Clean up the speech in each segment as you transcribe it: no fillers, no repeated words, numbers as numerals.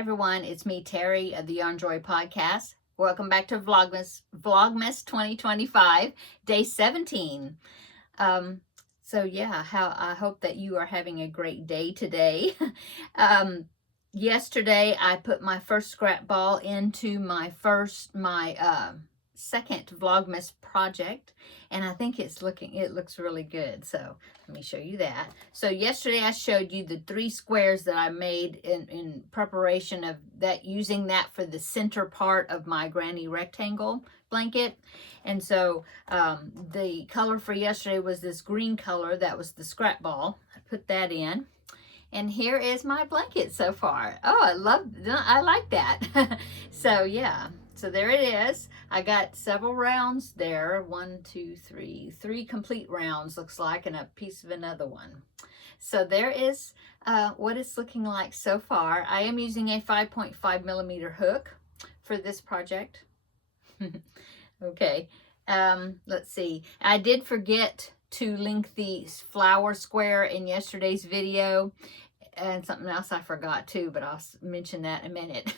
everyone, it's me, Terry of the Yarnjoy podcast. Welcome back to Vlogmas 2025, day 17. I hope that you are having a great day today. Yesterday I put my first scrap ball into my second Vlogmas project, and I think it looks really good. So let me show you that. So yesterday I showed you the 3 squares that I made in preparation of that, using that for the center part of my granny rectangle blanket. And so the color for yesterday was this green color. That was the scrap ball. I put that in. And here is my blanket so far. Oh, I like that. So yeah, so there it is. I got several rounds there. 1, 2, 3, 3 complete rounds looks like, and a piece of another one. So there is what it's looking like so far. I am using a 5.5 millimeter hook for this project. Okay, let's see. I did forget to link the flower square in yesterday's video, and something else I forgot too, but I'll mention that in a minute.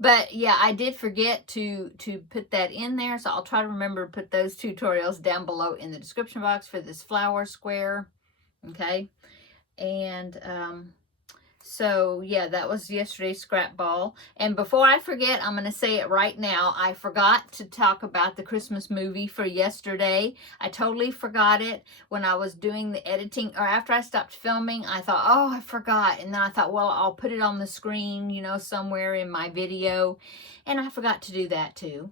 But yeah, I did forget to put that in there, so I'll try to remember to put those tutorials down below in the description box for this flower square. Okay, and so yeah, that was yesterday's scrap ball. And before I forget, I'm going to say it right now. I forgot to talk about the Christmas movie for yesterday. I totally forgot it when I was doing the editing, or after I stopped filming. I thought, oh, I forgot. And then I thought, well, I'll put it on the screen, you know, somewhere in my video. And I forgot to do that too.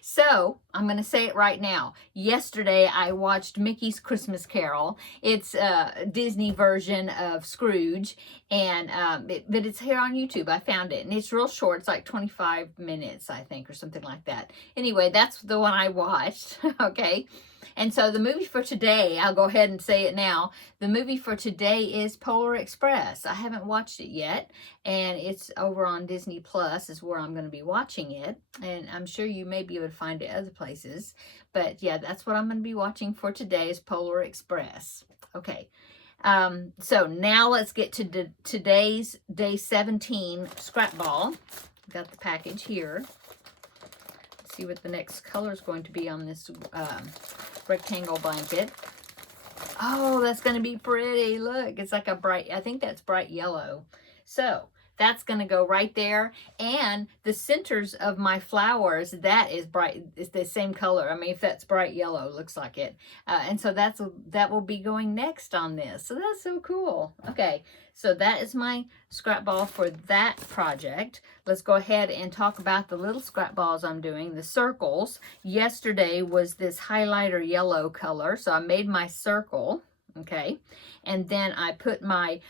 So I'm going to say it right now. Yesterday I watched Mickey's Christmas Carol. It's a Disney version of Scrooge, and but it's here on YouTube. I found it, and it's real short. It's like 25 minutes, I think, or something like that. Anyway, that's the one I watched. Okay, and so the movie for today, I'll go ahead and say it now. The movie for today is Polar Express. I haven't watched it yet, and it's over on Disney Plus is where I'm going to be watching it, and I'm sure you may be able to find it other places, but yeah, that's what I'm going to be watching for today is Polar Express. Okay, so now let's get to today's day 17 scrap ball. Got the package here. Let's see what the next color is going to be on this rectangle blanket. Oh, that's going to be pretty. Look, it's like a bright, I think that's bright yellow. So that's going to go right there. And the centers of my flowers, that is bright, it's the same color. I mean, if that's bright yellow, looks like it. And so that will be going next on this. So that's so cool. Okay, so that is my scrap ball for that project. Let's go ahead and talk about the little scrap balls I'm doing, the circles. Yesterday was this highlighter yellow color, so I made my circle, okay? And then I put my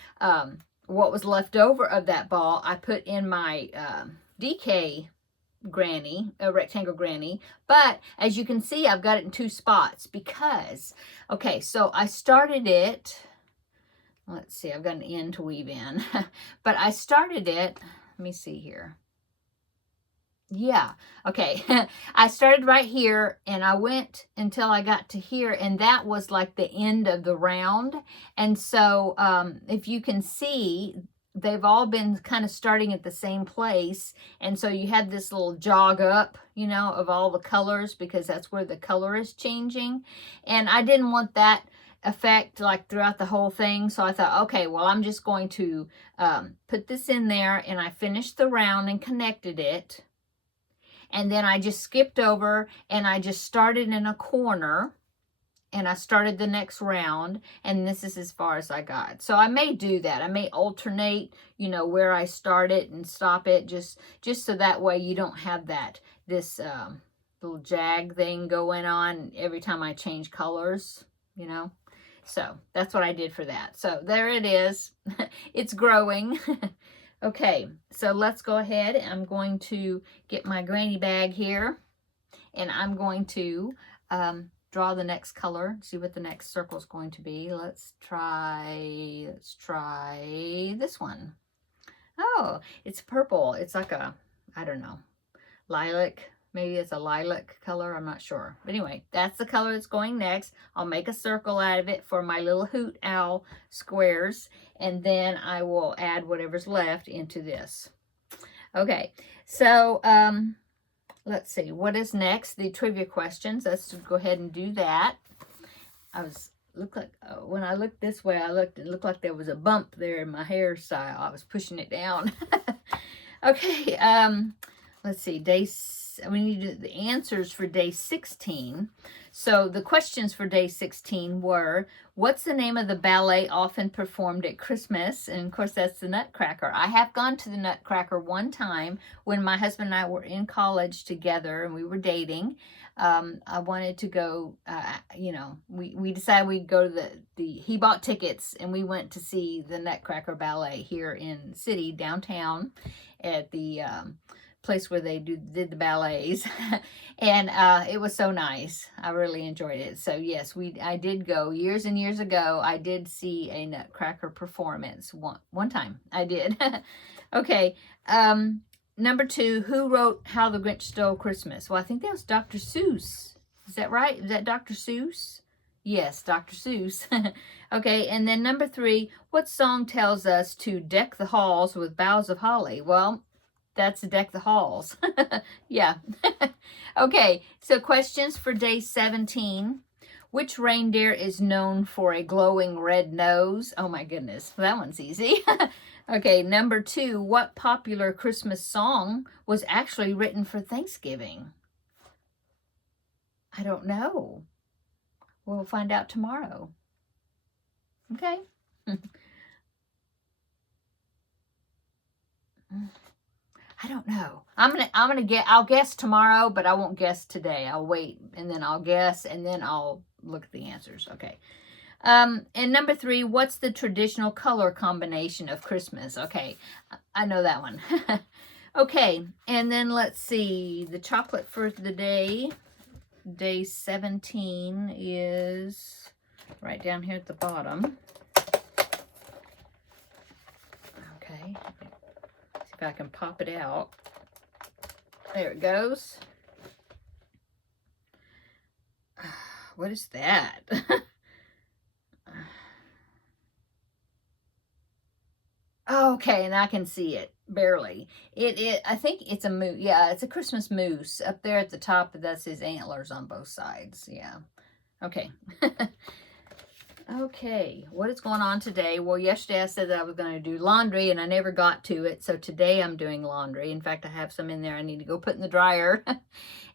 what was left over of that ball, I put in my DK granny, a rectangle granny. But as you can see, I've got it in 2 spots because, okay, so I started it, let's see, I've got an end to weave in, but I started it, let me see here. Yeah, okay. I started right here and I went until I got to here, and that was like the end of the round. And so if you can see, they've all been kind of starting at the same place. And so you had this little jog up, you know, of all the colors, because that's where the color is changing. And I didn't want that effect like throughout the whole thing, so I thought, okay, well, I'm just going to put this in there, and I finished the round and connected it. And then I just skipped over and I just started in a corner, and I started the next round, and this is as far as I got. So I may do that. I may alternate, you know, where I start it and stop it, just so that way you don't have this little jag thing going on every time I change colors, you know. So that's what I did for that. So there it is. It's growing. Okay, so let's go ahead. I'm going to get my granny bag here, and I'm going to draw the next color, see what the next circle is going to be. Let's try this one. Oh, it's purple. It's like a, I don't know, lilac. Maybe it's a lilac color. I'm not sure. But anyway, that's the color that's going next. I'll make a circle out of it for my little hoot owl squares. And then I will add whatever's left into this. Okay, so let's see. What is next? The trivia questions. Let's go ahead and do that. Looked like when I looked this way, it looked like there was a bump there in my hairstyle. I was pushing it down. Okay, let's see. We need to do the answers for day 16. So the questions for day 16 were, what's the name of the ballet often performed at Christmas? And of course, that's the Nutcracker. I have gone to the Nutcracker one time when my husband and I were in college together and we were dating. I wanted to go, we decided we'd go to he bought tickets and we went to see the Nutcracker Ballet here in the city, downtown, at the place where they did the ballets. And it was so nice. I really enjoyed it. So yes, I did go years and years ago. I did see a Nutcracker performance one time. I did. Okay. Number 2, who wrote How the Grinch Stole Christmas? Well, I think that was Dr. Seuss. Is that right? Is that Dr. Seuss? Yes, Dr. Seuss. Okay, and then number 3, what song tells us to deck the halls with boughs of holly? Well, that's Deck the Halls. Yeah. Okay, so questions for day 17. Which reindeer is known for a glowing red nose? Oh my goodness, that one's easy. Okay, number 2, what popular Christmas song was actually written for Thanksgiving? I don't know. We'll find out tomorrow. Okay. I don't know. I'll guess tomorrow, but I won't guess today. I'll wait and then I'll guess and then I'll look at the answers. Okay. And number 3, what's the traditional color combination of Christmas? Okay, I know that one. Okay, and then let's see. The chocolate for the day 17 is right down here at the bottom. Okay, see if I can pop it out. There it goes. What is that? Okay, and I can see it barely. I think it's a moose. Yeah, it's a Christmas moose up there at the top. That's his antlers on both sides. Yeah. Okay. Okay, what is going on today? Well, yesterday I said that I was going to do laundry and I never got to it. So today I'm doing laundry. In fact, I have some in there I need to go put in the dryer.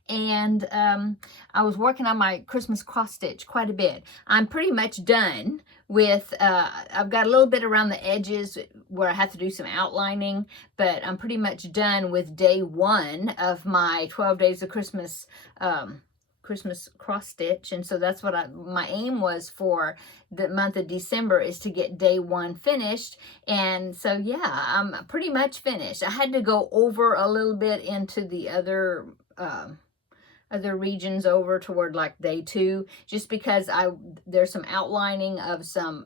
And I was working on my Christmas cross stitch quite a bit. I'm pretty much done with, I've got a little bit around the edges where I have to do some outlining, but I'm pretty much done with day 1 of my 12 Days of Christmas Christmas cross stitch. And so that's what my aim was for the month of December, is to get day 1 finished. And so yeah, I'm pretty much finished. I had to go over a little bit into the other regions over toward like day 2, just because there's some outlining of some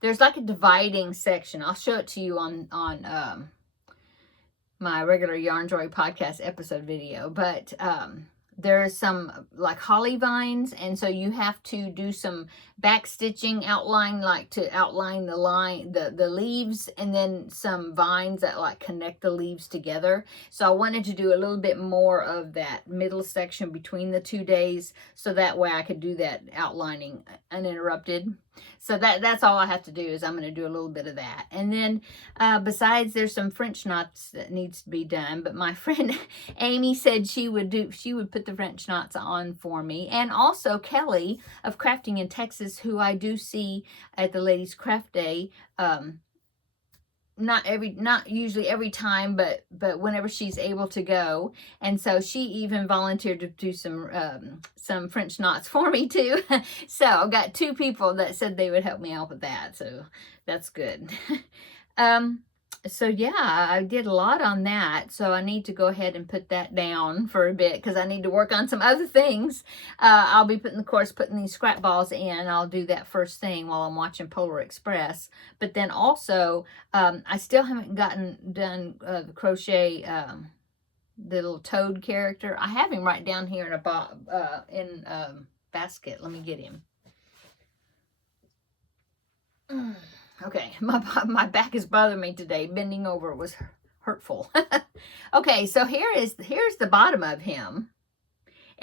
there's like a dividing section. I'll show it to you on my regular Yarnjoy podcast episode video, but there's some like holly vines, and so you have to do some back stitching outline, like to outline the line, the leaves, and then some vines that like connect the leaves together. So I wanted to do a little bit more of that middle section between the 2 days, so that way I could do that outlining uninterrupted. So that's all I have to do, is I'm going to do a little bit of that. And then besides, there's some French knots that needs to be done, but my friend Amy said she would put the French knots on for me. And also Kelly of Crafting in Texas, who I do see at the Ladies Craft Day, not usually every time, but whenever she's able to go. And so she even volunteered to do some French knots for me too. So I've got 2 people that said they would help me out with that, so that's good. So yeah, I did a lot on that, so I need to go ahead and put that down for a bit, because I need to work on some other things. I'll be putting these scrap balls in. I'll do that first thing while I'm watching Polar Express. But then also, I still haven't done the crochet, the little toad character. I have him right down here in a basket. Let me get him. Okay, my back is bothering me today. Bending over was hurtful. Okay, so here's the bottom of him.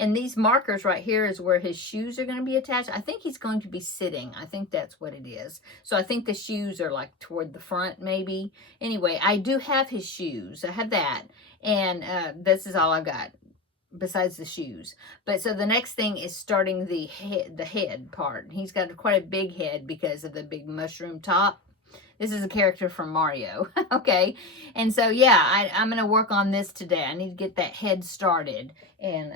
And these markers right here is where his shoes are going to be attached. I think he's going to be sitting. I think that's what it is. So I think the shoes are like toward the front maybe. Anyway, I do have his shoes. I have that. And this is all I've got besides the shoes. But so the next thing is starting the head part. He's got quite a big head because of the big mushroom top. This is a character from Mario. Okay. And so, yeah, I'm going to work on this today. I need to get that head started. And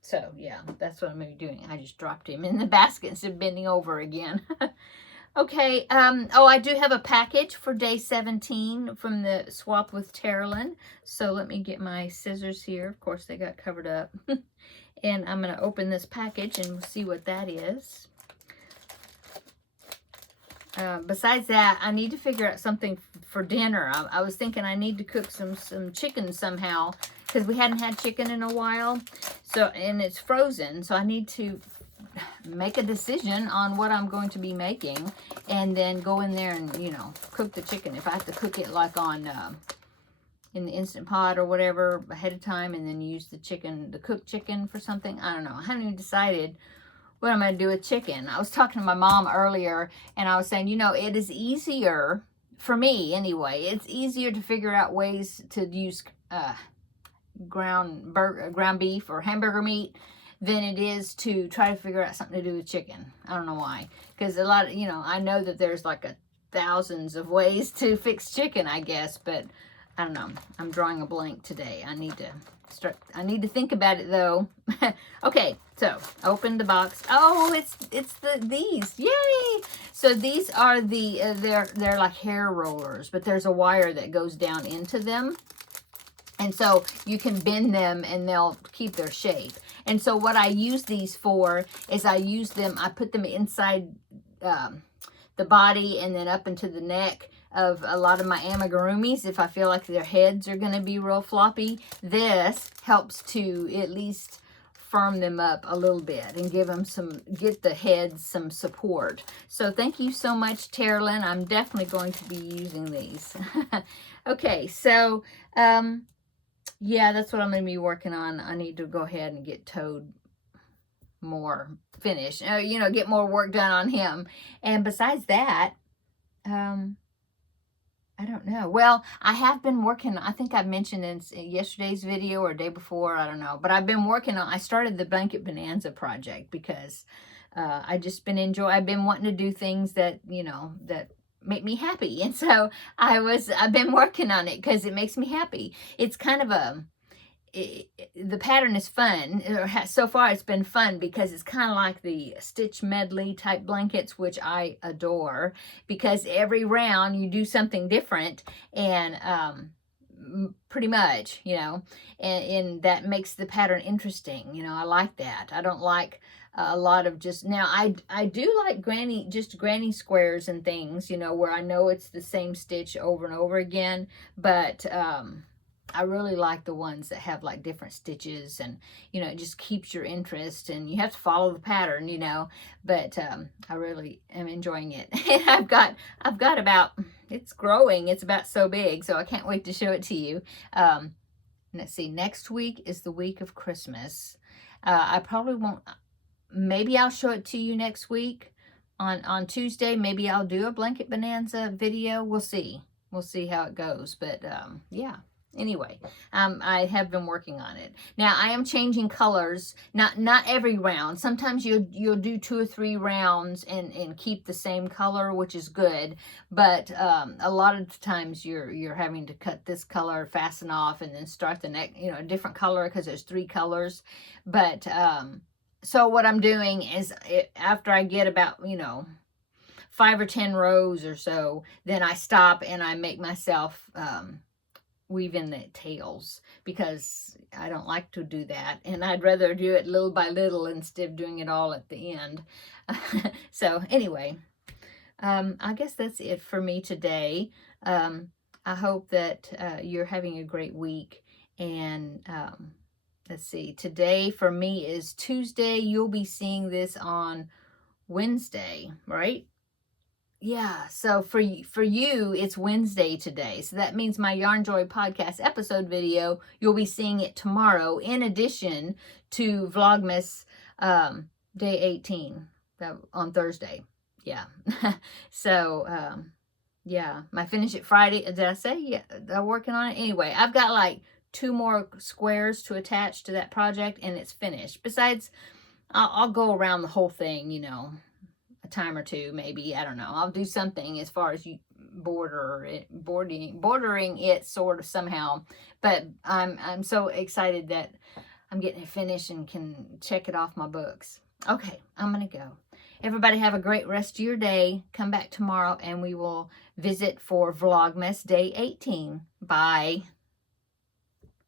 so, yeah, that's what I'm going to be doing. I just dropped him in the basket instead of bending over again. Okay. Oh, I do have a package for day 17 from the Swap with Terri. So let me get my scissors here. Of course, they got covered up. And I'm going to open this package and see what that is. Besides that, I need to figure out something for dinner. I was thinking I need to cook some chicken somehow because we hadn't had chicken in a while. So, and it's frozen. So I need to make a decision on what I'm going to be making and then go in there and, you know, cook the chicken. If I have to cook it like on, in the Instant Pot or whatever ahead of time and then use the chicken, the cooked chicken for something. I don't know. I haven't even decided what I'm going to do with chicken. I was talking to my mom earlier and I was saying, you know, it is easier, for me anyway, it's easier to figure out ways to use ground beef or hamburger meat than it is to try to figure out something to do with chicken. I don't know why. Because a lot of, you know, I know that there's like thousands of ways to fix chicken, I guess, but I don't know. I'm drawing a blank today. I need to think about it though. Okay, so open the box. Oh, it's these. Yay! So these are the they're like hair rollers, but there's a wire that goes down into them. And so you can bend them and they'll keep their shape. And so what I use these for is I put them inside the body and then up into the neck of a lot of my amigurumis if I feel like their heads are going to be real floppy. This helps to at least firm them up a little bit and get the heads some support. So thank you so much, Terri. I'm definitely going to be using these. Okay, so yeah, that's what I'm going to be working on. I need to go ahead and get Toad more finished. You know, get more work done on him. And besides that, I don't know. Well, I have been working, I think I mentioned in yesterday's video or day before, I don't know. But I've been working on, I started the Blanket Bonanza project because I've been wanting to do things that, you know, that make me happy. And so I've been working on it because it makes me happy. It's kind of the pattern is fun. So far it's been fun because it's kind of like the Stitch Medley type blankets, which I adore, because every round you do something different and pretty much, you know, and that makes the pattern interesting. You know, I like that. I don't like a lot of just, now I do like granny squares and things, you know, where I know it's the same stitch over and over again, but I really like the ones that have like different stitches and, you know, it just keeps your interest and you have to follow the pattern, you know, but I really am enjoying it. And I've got about, it's growing, it's about so big, so I can't wait to show it to you. Let's see, next week is the week of Christmas. I probably won't, maybe I'll show it to you next week on Tuesday. Maybe I'll do a Blanket Bonanza video. We'll see how it goes, but yeah. Anyway, I have been working on it. Now, I am changing colors, not every round. Sometimes you'll do 2 or 3 rounds and keep the same color, which is good. But a lot of times you're having to cut this color, fasten off, and then start the next, you know, a different color because there's 3 colors. But so what I'm doing is after I get about, you know, 5 or 10 rows or so, then I stop and I make myself weave in the tails because I don't like to do that, and I'd rather do it little by little instead of doing it all at the end. So anyway, I guess that's it for me today. I hope that you're having a great week, and let's see, today for me is Tuesday. You'll be seeing this on Wednesday, right? yeah, so for you, it's Wednesday today. So that means my Yarnjoy podcast episode video, you'll be seeing it tomorrow, in addition to Vlogmas day 18 on Thursday. Yeah. So, yeah, my Finish It Friday, did I say? Yeah, they're working on it. Anyway, I've got like 2 more squares to attach to that project, and it's finished. Besides, I'll go around the whole thing, you know, a time or two, maybe. I don't know. I'll do something as far as you bordering it sort of somehow. But I'm so excited that I'm getting it finished and can check it off my books. Okay, I'm gonna go. Everybody have a great rest of your day. Come back tomorrow and we will visit for Vlogmas day 18. Bye.